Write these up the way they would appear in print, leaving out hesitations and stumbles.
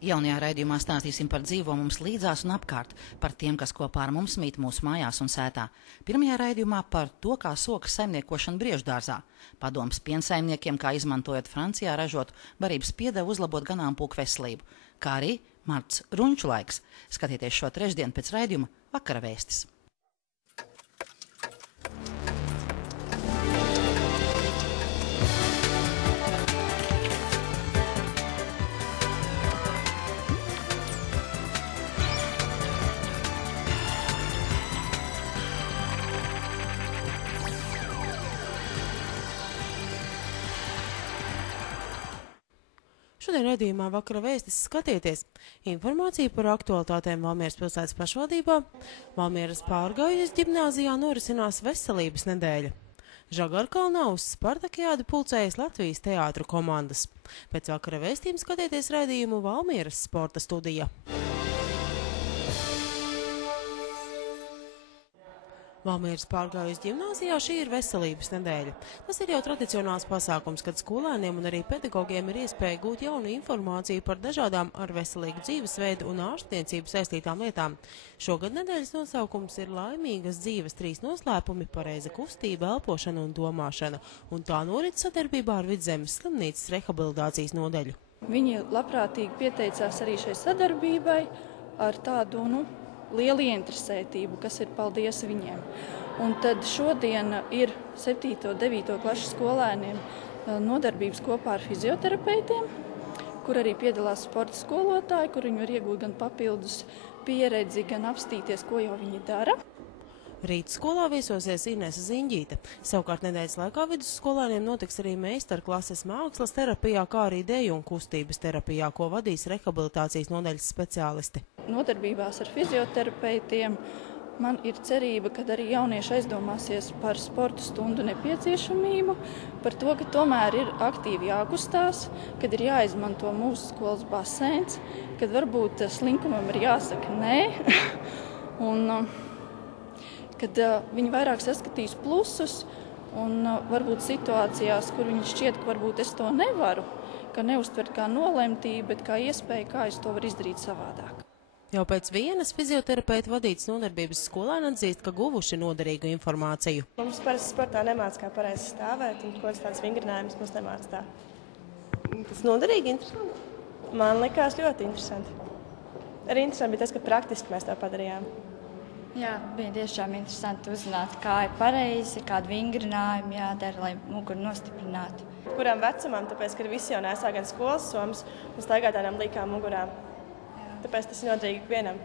Jaunajā raidījumā stāstīsim par dzīvo mums līdzās un apkārt, par tiem, kas kopā ar mums mīt mūsu mājās un sētā. Pirmajā raidījumā par to, kā sokas saimniekošana Brieždārzā, padoms piensaimniekiem, kā izmantojot Francijā ražotu barības piedevu uzlabot ganāmpulku veselību, kā arī Marts Runču laiks. Skatieties šo trešdienu pēc raidījuma Vakara vēstis. Šodien raidījumā Vakara vēstis skatieties informāciju par aktualitātēm Valmieras pilsētas pašvaldībā. Valmieras Pārgaujas ģimnāzijā norisinās veselības nedēļa. Žagarkalnā uz Spartakiādu pulcējas Latvijas teātru komandas. Pēc Vakara vēstījuma skatieties raidījumu Valmieras sporta studija. Valmieras Pārgaujas ģimnāzijā šī ir veselības nedēļa. Tas ir jau tradicionāls pasākums, kad skolēniem un arī pedagogiem ir iespēja gūt jaunu informāciju par dažādām ar veselīgu dzīvesveidu un ārstniecību saistītām lietām. Šogad nedēļas nosaukums ir laimīgas dzīves 3 noslēpumi, pareiza kustība, elpošana un domāšana, un tā norit sadarbībā ar Vidzemes slimnīcas rehabilitācijas nodeļu. Viņi labprātīgi pieteicās arī šai sadarbībai ar tādu, lielu ieinteresētību, kas ir paldies viņiem. Un tad šodien ir 7. un 9. klases skolēniem nodarbības kopā ar fizioterapeitiem, kur arī piedalās sporta skolotāji, kur viņi var iegūt gan papildus pieredzi, gan apstīties, ko jau viņi dara. Rīt skolā viesosies Inese Ziņģīte. Savukārt nedēļas laikā vidusskolēniem notiks arī meistarklases mākslas terapijā, kā arī deju un kustības terapijā, ko vadīs rehabilitācijas nodaļas speciālisti. Nodarbībās ar fizioterapeitiem man ir cerība, ka arī jaunieši aizdomāsies par sporta stundu nepieciešamību, par to, ka tomēr ir aktīvi jākustās, kad ir jāizmanto mūsu skolas baseins, kad varbūt slinkumam ir jāsaka nē, un kad viņi vairāk saskatīs plusus un varbūt situācijās, kur viņi šķiet, ka varbūt es to nevaru, ka neuztver kā nolemtību, bet kā iespēju, kā es to varu izdarīt savādāk. Jau pēc vienas fizioterapeita vadītas nodarbības skolēni atzīst, ka guvuši noderīgu informāciju. Mums parasti sportā nemāca, kā pareizi stāvēt, un kāds tāds vingrinājumus mums nemāca tā. Tas noderīgi, interesanti? Man likās ļoti interesanti. Arī interesanti bija tas, ka praktiski mēs to padarījām. Jā, bija tiešām interesanti uzzināt, kā ir pareizi, kādu vingrinājumu jādara, lai muguru nostiprinātu. Kurām vecumam, tāpēc, ka visi jau nesā gan skolas somas un staigā tādām līkām mugurām. Tāpēc tas ir noderīgi ikvienam.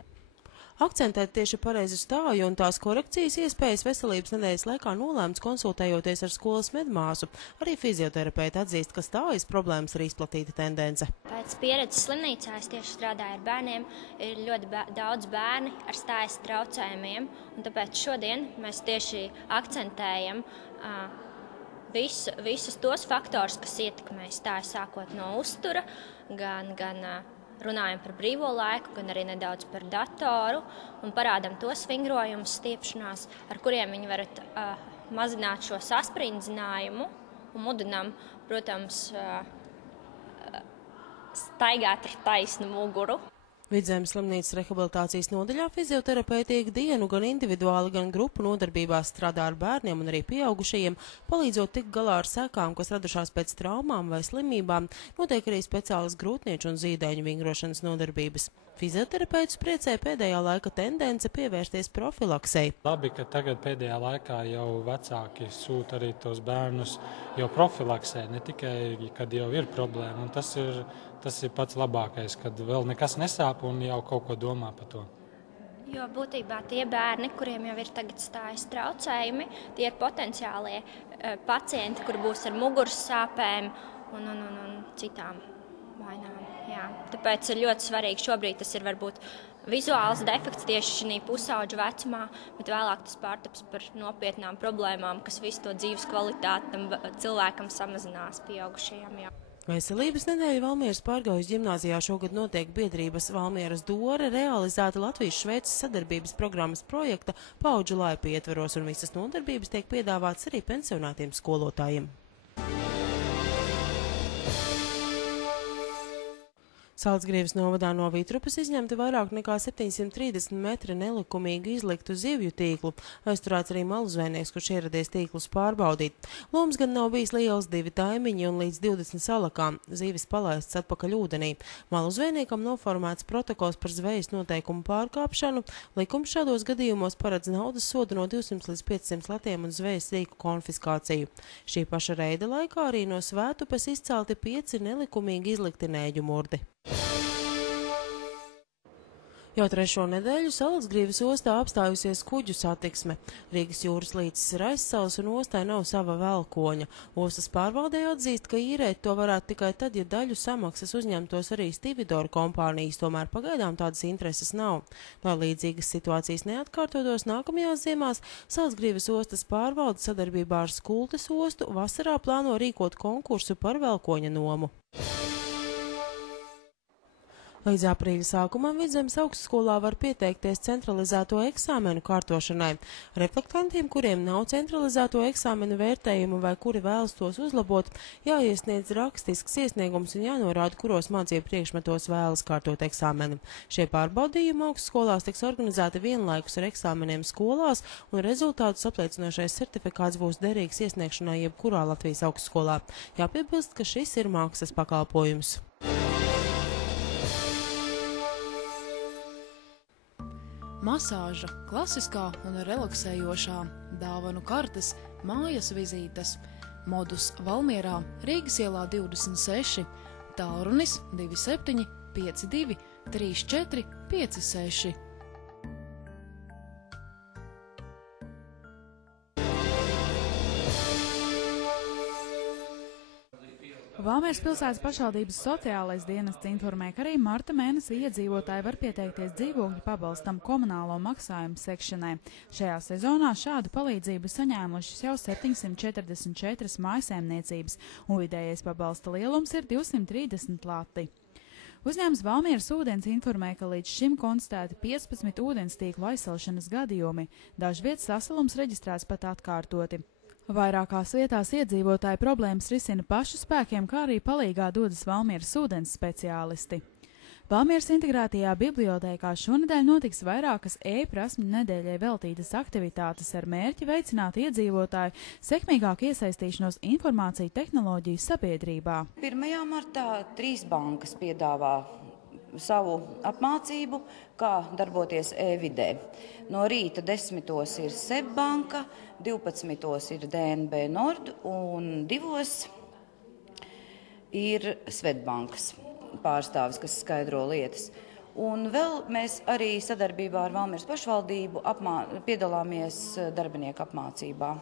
Akcentēt tieši pareizu stāju un tās korekcijas iespējas veselības nedēļas laikā nolēmts konsultējoties ar skolas medmāsu. Arī fizioterapeiti atzīst, ka stājas problēmas ir izplatīta tendence. Pēc pieredzes slimnīcā es tieši strādāju ar bērniem. Ir ļoti daudz bērni ar stājas traucējumiem, un tāpēc šodien mēs tieši akcentējam visus tos faktorus, kas ietekmē stāju sākot no uztura, gan runājam par brīvo laiku, gan arī nedaudz par datoru un parādam tos vingrojumus, stiepšanās, ar kuriem viņi varat mazināt šo sasprindzinājumu un mudinam, protams, staigāt ar taisnu muguru. Vidzemes slimnīcas rehabilitācijas nodaļā fizioterapeiti ikdienu gan individuāli, gan grupu nodarbībās strādā ar bērniem un arī pieaugušajiem, palīdzot tikt galā ar sekām, kas radušās pēc traumām vai slimībām. Notiek arī speciālas grūtnieču un zīdaiņu vingrošanas nodarbības. Fizioterapeitus priecē pēdējā laika tendence pievērsties profilaksei. Labi, ka tagad pēdējā laikā jau vecāki sūta arī tos bērnus jau profilaksē, ne tikai, kad jau ir problēma. Un tas ir pats labākais, kad vēl nekas nesāp un jau kaut ko domā par to. Jo būtībā tie bērni, kuriem jau ir tagad stājas traucējumi, tie ir potenciālie pacienti, kur būs ar muguras sāpēm un citām vainām. Jā. Tāpēc ir ļoti svarīgi šobrīd tas ir varbūt vizuāls defekts tieši šī pusauģu vecumā, bet vēlāk tas pārtaps par nopietnām problēmām, kas visu to dzīves kvalitāti tam cilvēkam samazinās pieaugušajiem. Jā. Veselības nedēļa Valmieras Pārgaujas ģimnāzijā šogad notiek biedrības Valmieras Dore realizēta Latvijas-Šveices sadarbības programmas projekta Paudžu laipa ietveros, un visas nodarbības tiek piedāvātas arī pensionātiem skolotājiem. Salcgrīvas novadā no Vītrupas izņemti vairāk nekā 730 metri nelikumīgi izliktu zivju tīklu. Aizturēts arī malu zvejnieks, kurš ieradies tīklus pārbaudīt. Loms gan nav bijis liels, 2 taimiņi un līdz 20 salakām. Zivis palaists atpakaļ ūdenī. Malu zvejniekam noformēts protokols par zvejas noteikumu pārkāpšanu. Likums šādos gadījumos paredz naudas sodu no 200 līdz 500 latiem un zvejas rīku konfiskāciju. Šī paša reida laikā arī no Svētupes izcelti 5 nelikumīgi izlikti nēģu murdi. Jau 3. nedēļu Salcgrīvas ostā apstājusies kuģu satiksme. Rīgas jūras līcis ir aizsals un ostai nav sava velkoņa. Ostas pārvaldēji atzīst, ka īrēt to varētu tikai tad, ja daļu samaksas uzņemtos arī Stividoru kompānijas, tomēr pagaidām tādas intereses nav. Lai līdzīgas situācijas neatkārtotos nākamajās ziemās, Salcgrīvas ostas pārvalde sadarbībā ar Skultes ostu vasarā plāno rīkot konkursu par velkoņa nomu. Līdz aprīļa sākumam Vidzemes augstskolā var pieteikties centralizēto eksāmenu kārtošanai. Reflektantiem, kuriem nav centralizēto eksāmenu vērtējumu vai kuri vēlas tos uzlabot, jāiesniedz rakstisks iesniegums un jānorāda, kuros mācību priekšmetos vēlas kārtot eksāmenu. Šie pārbaudījumi augstskolās tiks organizēti vienlaikus ar eksāmeniem skolās, un rezultātus apliecinošais certifikāts būs derīgs iesniegšanai jebkurā Latvijas augstskolā. Jāpiebilst, ka šis ir maksas pakalpojums. Masāža, klasiskā un relaksējošā, dāvanu kartes, mājas vizītes, modus Valmierā, Rīgas ielā 26, tālrunis 27 52 34 56. Valmieras pilsētas pašvaldības sociālais dienests informē, ka arī marta mēnesī iedzīvotāji var pieteikties dzīvokļu pabalstam komunālo maksājumu sekšanai. Šajā sezonā šādu palīdzību saņēmušas jau 744 mājsaimniecības, un vidējais pabalsta lielums ir 230 lati. Uzņēmums Valmieras ūdens informē, ka līdz šim konstatēti 15 ūdens tīklu aizsalšanas gadījumi. Dažviet sasalums reģistrēts pat atkārtoti. Vairākās vietās iedzīvotāji problēmas risina pašu spēkiem, kā arī palīgā dodas Valmieras ūdens speciālisti. Valmieras integrētajā bibliotēkā šonedēļ notiks vairākas e-prasmju nedēļai veltītas aktivitātes ar mērķi veicināt iedzīvotāju sekmīgāku iesaistīšanos informāciju tehnoloģiju sabiedrībā. 1. martā 3 bankas piedāvā savu apmācību, kā darboties e-vidē. No rīta 10. ir SEB banka, 12. ir DNB Nord un 2. ir Svetbankas pārstāvis, kas skaidro lietas. Un vēl mēs arī sadarbībā ar Valmieras pašvaldību piedalāmies darbinieku apmācībā.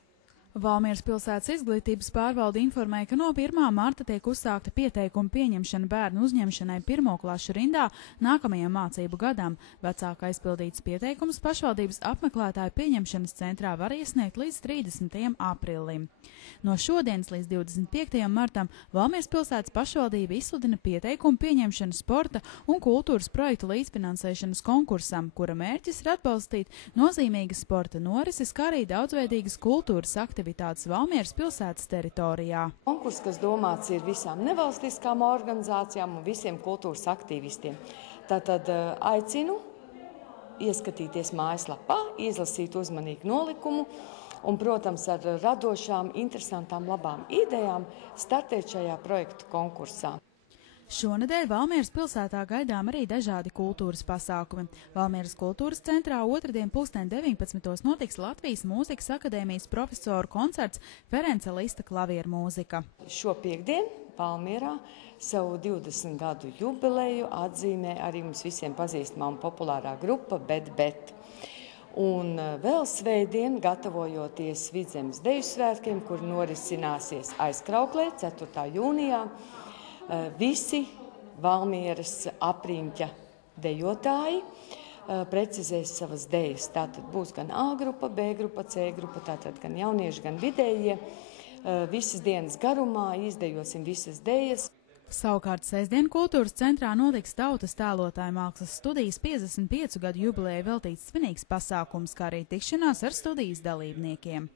Valmieras pilsētas izglītības pārvalde informēja, ka no 1. marta tiek uzsākta pieteikuma pieņemšana bērnu uzņemšanai 1. klašu rindā nākamajam mācību gadam. Vecāku aizpildīts pieteikums pašvaldības apmeklētāju pieņemšanas centrā var iesniegt līdz 30. aprīlim. No šodienas līdz 25. martam Valmieras pilsētas pašvaldība izsludina pieteikumu pieņemšanu sporta un kultūras projektu līdzfinansēšanas konkursam, kura mērķis ir atbalstīt nozīmīgas sporta norises, kā arī daudzveidīgas kultūras aktivitātes Valmieras pilsētas teritorijā. Konkurss, kas domāts ir visām nevalstiskām organizācijām un visiem kultūras aktīvistiem. Tātad aicinu ieskatīties mājaslapā, izlasīt uzmanīgi nolikumu un, protams, ar radošām, interesantām, labām idejām startēt šajā projektu konkursā. Šonedēļ Valmieras pilsētā gaidām arī dažādi kultūras pasākumi. Valmieras kultūras centrā otrdien 19:00 notiks Latvijas Mūzikas akadēmijas profesoru koncerts Ference Lista klavieru mūzika. Šo piektdienu Valmierā savu 20 gadu jubileju atzīmē arī mums visiem pazīstamā un populārā grupa Bet. Un vēl svētdien, gatavojoties Vidzemes deju svētkiem, kur norisināsies Aizkrauklē 4. jūnijā, visi Valmieras apriņķa dejotāji precizēs savas dejas. Tātad būs gan A grupa, B grupa, C grupa, tātad gan jaunieši, gan vidējie. Visas dienas garumā izdejosim visas dejas. Savukārt sestdien kultūras centrā notiks tautas tēlotāju mākslas studijas 55 gadu jubilejai veltīts svinīgs pasākums, kā arī tikšanās ar studijas dalībniekiem.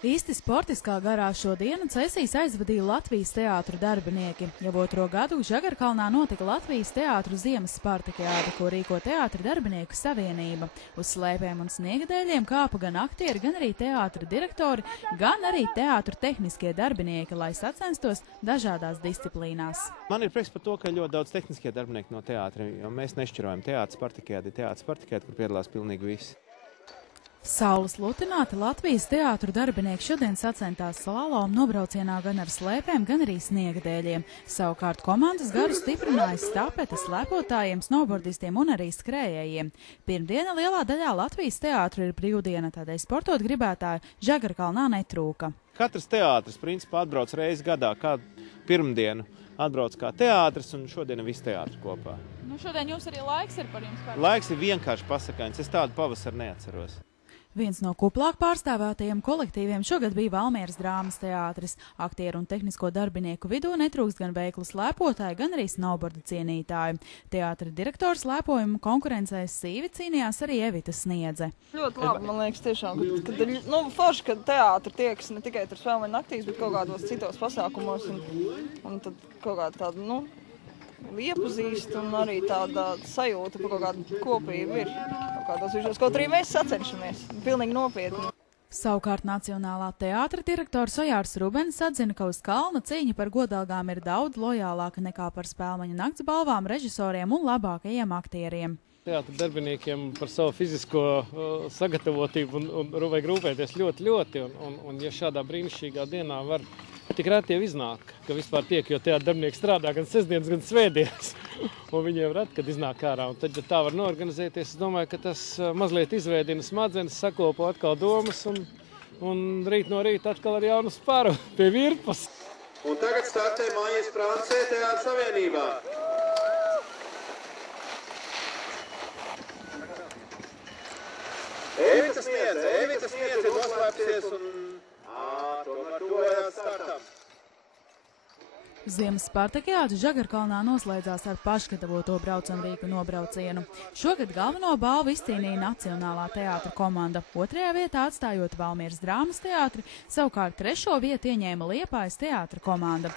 Īsti sportiskā garā šodienu sesijas aizvadīja Latvijas teātru darbinieki. Jau otro gadu Žagarkalnā notika Latvijas teātru ziemas spartakiāde, ko rīko Teātru darbinieku savienība. Uz slēpēm un sniegadēļiem kāpa gan aktieri, gan arī teātra direktori, gan arī teātru tehniskie darbinieki, lai sacenstos dažādās disciplīnās. Man ir prieks par to, ka ļoti daudz tehniskie darbinieki no teātra, jo mēs nešķirojam teātru spartakiādi, kur piedalās pilnīgi visi. Saules lutināti Latvijas teātru darbinieki šodien sacentās slalomu nobraucienā gan ar slēpēm, gan arī sniegadēļiem. Savukārt komandas garu stiprināja stafetes lepotājiem, snowboardistiem un arī skrējējiem. Pirmdiena lielā daļā Latvijas teātru ir brīvdiena, tādēļ sportot gribētāju Žagarkalnā netrūka. Katrs teātris principā atbrauc reizi gadā, kā pirmdienu atbrauc kā teātris, un šodien ir visi teātri kopā. Šodien jums arī laiks ir par jums pārāk? Laiks ir vienkārši pasakains, es tādu pavasaru neatceros. Viens no kuplāk pārstāvētajiem kolektīviem šogad bija Valmieras drāmas teātris. Aktieru un tehnisko darbinieku vidū netrūkst gan veiklu slēpotāji, gan arī snowboarda cienītāji. Teātra direktors slēpojumu konkurencē Sīvi cīnījās arī Evita Sniedze. Ļoti labi, man liekas, tiešām, kad forši, kad teātra tiekas ne tikai tur spēlēm naktīs, bet kaut kādos citos pasākumos, un tad kaut kāda tāda, iepazīst un arī tāda sajūta par kaut kādu kopību ir. Kādos vižos, kaut arī mēs sacenšamies, pilnīgi nopietni. Savukārt Nacionālā teātra direktors Ojārs Rubens atzina, ka uz kalna cīņa par godalgām ir daudz lojālāka nekā par spēlmaņu nakts balvām, režisoriem un labākajiem aktieriem. Teātra darbiniekiem par savu fizisko sagatavotību un vajag rūpēties ļoti, un ja šādā brīnišķīgā dienā var tik reti jau iznāk, ka vispār tiek, jo teātra darbinieki strādā gan sestdienas, gan svētdienas, un viņiem reti, kad iznāk ārā. Un tad, ja tā var norganizēties, es domāju, ka tas mazliet izveidina smadzenes, sakopo atkal domas, un rīt no rīta atkal ar jaunu spāru pie virpas. Un tagad startē Mājas Prāncē Teātra savienībā. Evita Sniedze ir noslēpsies un tomēr tuvojās startam. Ziemas spartakiāde Žagarkalnā noslēdzās ar pašgatavoto braucamrīku nobraucienu. Šogad galveno balvu izcīnīja Nacionālā teātra komanda, otrajā vietā atstājot Valmieras drāmas teātri, savukārt trešo vietu ieņēma Liepājas teātra komanda.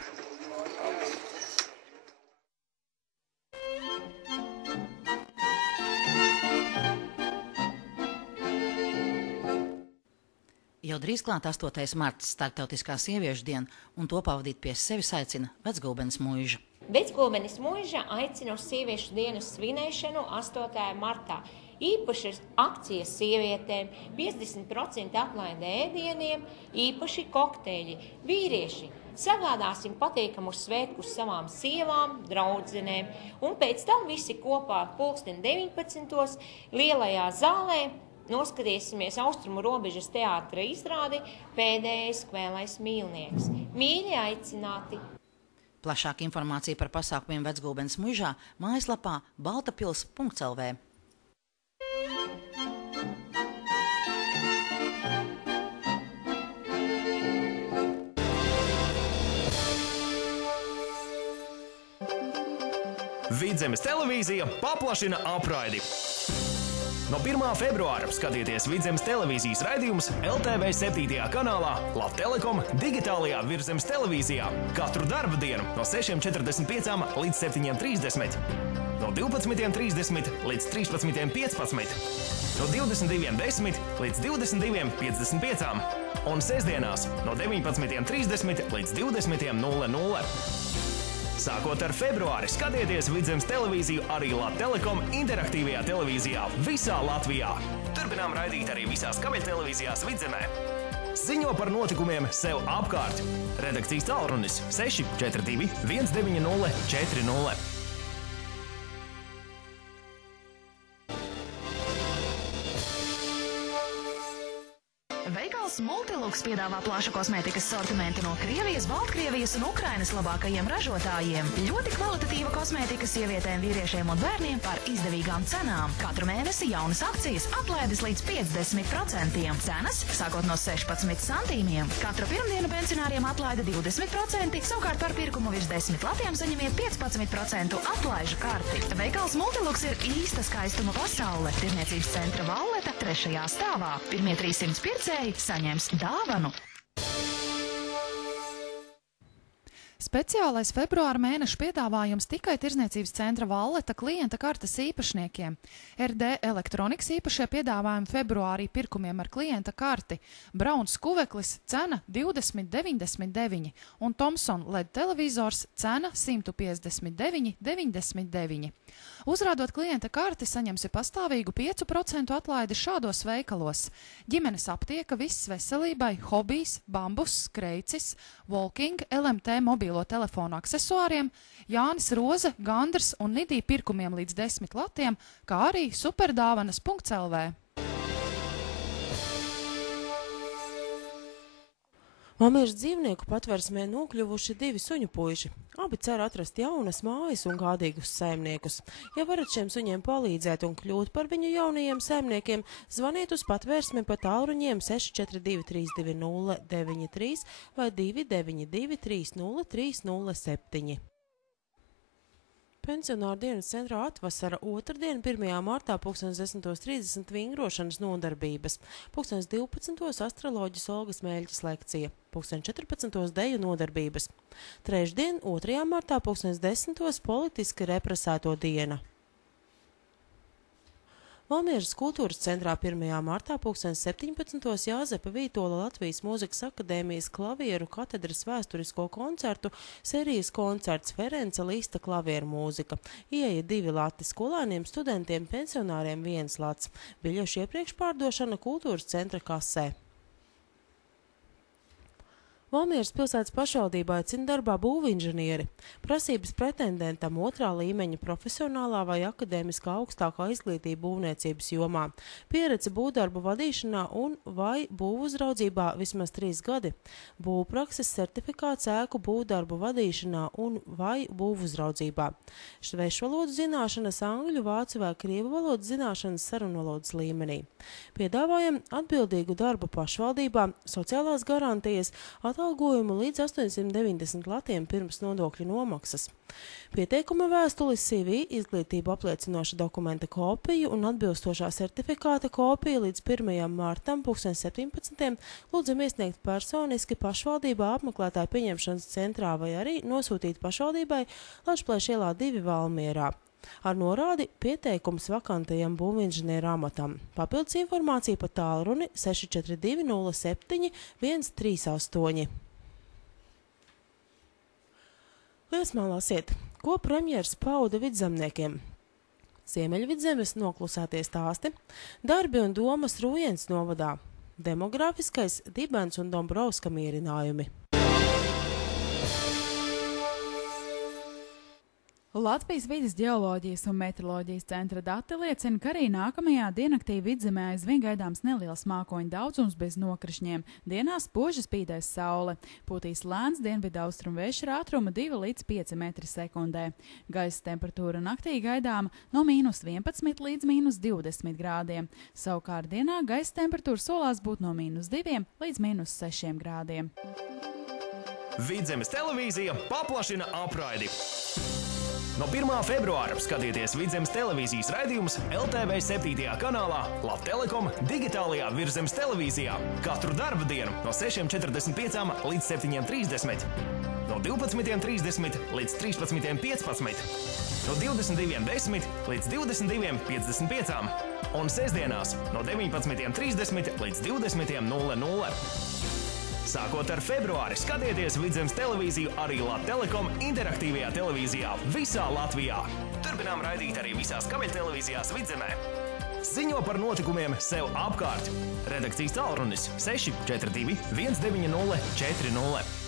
Jau drīz klāt 8. marts starptautiskā sieviešu diena, un to pavadīt pie sevis aicina Vecgulbenes muiža. Vecgulbenes muiža aicina uz sieviešu dienas svinēšanu 8. martā. Īpašas akcijas sievietēm, 50% atlaide ēdieniem, īpaši kokteļi. Vīrieši, sagādāsim patīkamus svētkus savām sievām, draudzenēm, un pēc tam visi kopā 19:00 lielajā zālē noskatīsimies Austrumu robežas teātra izrādi Pēdējais kvēlais mīlnieks. Mīļi aicināti! Plašāka informācija par pasākumiem Vecgulbenes muižā mājaslapā baltapils.lv. Vidzemes televīzija paplašina apraidi. No 1. februāra skatieties Vidzemes televīzijas raidījumus LTV 7. kanālā, Latelekom digitālajā Vidzemes televīzijā katru darba dienu no 6:45 līdz 7:30, no 12:30 līdz 13:15, no 22:10 līdz 22:55 un sestdienās no 19:30 līdz 20:00. Sākot ar februāri skatieties Vidzemes televīziju arī Latelekom interaktīvajā televīzijā visā Latvijā. Turpinām raidīt arī visās kabeļtelevīzijās Vidzemē. Ziņo par notikumiem sev apkārt. Redakcijas tālrunis 642 190 40. Veikals Multilux piedāvā plašu kosmētikas sortimentu no Krievijas, Baltkrievijas un Ukrainas labākajiem ražotājiem. Ļoti kvalitatīva kosmētika sievietēm, vīriešiem un bērniem par izdevīgām cenām. Katru mēnesi jaunas akcijas, atlaides līdz 50%. Cenas sākot no 16 centīmiem. Katru pirmdienu pensionāriem atlaida 20%, savukārt par pirkumu virs 10 latiem saņemiet 15% atlaižu karti. Veikals Multilux ir īsta skaistuma pasaule. Tirniecības centra Valleta 3. stāvā. Pirmie 300 pircēji saņems dāvanu. Speciālais februāra mēneša piedāvājums tikai Tirdzniecības centra Valleta klienta kartes īpašniekiem. RD elektronikas īpašie piedāvājumi februārī pirkumiem ar klienta karti. Brauns skuveklis cena 20,99 un Thomson LED televizors cena 159,99. Uzrādot klienta karti, saņemsi pastāvīgu 5% atlaidi šādos veikalos. Ģimenes aptieka, viss veselībai, hobijs, bambus, kreicis, walking, LMT mobīlo telefonu aksesuāriem, Jānis Roze, Gandrs un Nidī pirkumiem līdz 10 latiem, kā arī superdāvanas.lv. Valmieras dzīvnieku patversmē nokļuvuši 2 suņu puiši. Abi cer atrast jaunas mājas un gādīgus saimniekus. Ja varat šiem suņiem palīdzēt un kļūt par viņu jaunajiem saimniekiem, zvaniet uz patvērsmi pa tālruņiem 642 320 93 vai 292 30 307. Pensionāru dienas centrā atvasara otrdien 1. martā 10:30 vingrošanas nodarbības, 12:12 astroloģijas Olgas Mēļķes lekcija, 14:14 deju nodarbības. Trešdien 2. martā 10:10 politiski represēto diena. Valmieras kultūras centrā 1. martā 17:00 Jāzepa Vītola Latvijas mūzikas akadēmijas klavieru katedras vēsturisko koncertu sērijas koncerts Ference Lista klavieru mūzika. Ieeja 2 lati, skolēniem, studentiem, pensionāriem 1 lats. Biļešu iepriekš pārdošana kultūras centra kasē. Valmieras pilsētas pašvaldībā aicina darbā būvinženieri. Prasības pretendentam 2. līmeņa profesionālā vai akadēmiskā augstākā izglītība būvniecības jomā, pieredze būvdarbu vadīšanā un vai būvuzraudzībā vismaz 3 gadi, būvprakses certifikāts ēku būvdarbu vadīšanā un vai būvuzraudzībā, svešvalodu zināšanas angļu, vācu vai krievu valodu zināšanas sarunvalodas līmenī. Piedāvājam atbildīgu darbu pašvaldībā, sociālās garantijas, atalgojumu līdz 890 latiem pirms nodokļu nomaksas. Pieteikuma vēstulis, CV, izglītību apliecinoša dokumenta kopiju un atbilstošā certifikāta kopija līdz 1. martam 2017. lūdzam iesniegt personiski pašvaldībā apmeklētāju pieņemšanas centrā vai arī nosūtīt pašvaldībai Lašplēša ielā 2 Valmierā. Ar norādi pieteikums vakantajam būvinženieru amatam. Papildus informācija pa tālruni 642 07 138. Liesmā lasiet, ko premjers pauda vidzemniekiem. Ziemeļvidzemes noklusētie stāsti, darbi un domas Rūjens novadā, demografiskais Dibens un Dombrovska mierinājumi. Latvijas vides ģeoloģijas un meteoroloģijas centra dati liecina, ka arī nākamajā diennaktī vidzemē aizvien gaidāms neliels mākoņu daudzums bez nokrišņiem. Dienās spoži spīdēs saule. Pūtīs lēns dienvidaustrumu vējš ar ātrumu 2 līdz 5 metri sekundē. Gaisa temperatūra naktī gaidāma no -11 līdz -20 grādiem. Savukārt dienā gaisa temperatūra solās būt no -2 līdz -6 grādiem. Vidzemes televīzija paplašina apraidi. No 1. februāra skatieties Vidzemes televīzijas raidījumus LTV 7. kanālā, Latelekom digitālajā Virszemes televīzijā katru darba dienu no 6:45 līdz 7:30, no 12:30 līdz 13:15, no 22:10 līdz 22:55 un sestdienās no 19:30 līdz 20:00. Sākot ar februāri, skatieties Vidzemes televīziju arī Latelekom interaktīvajā televīzijā visā Latvijā. Turpinām raidīt arī visās kabeļtelevīzijās Vidzemē. Ziņo par notikumiem sev apkārt. Redakcijas tālrunis 642 190 40.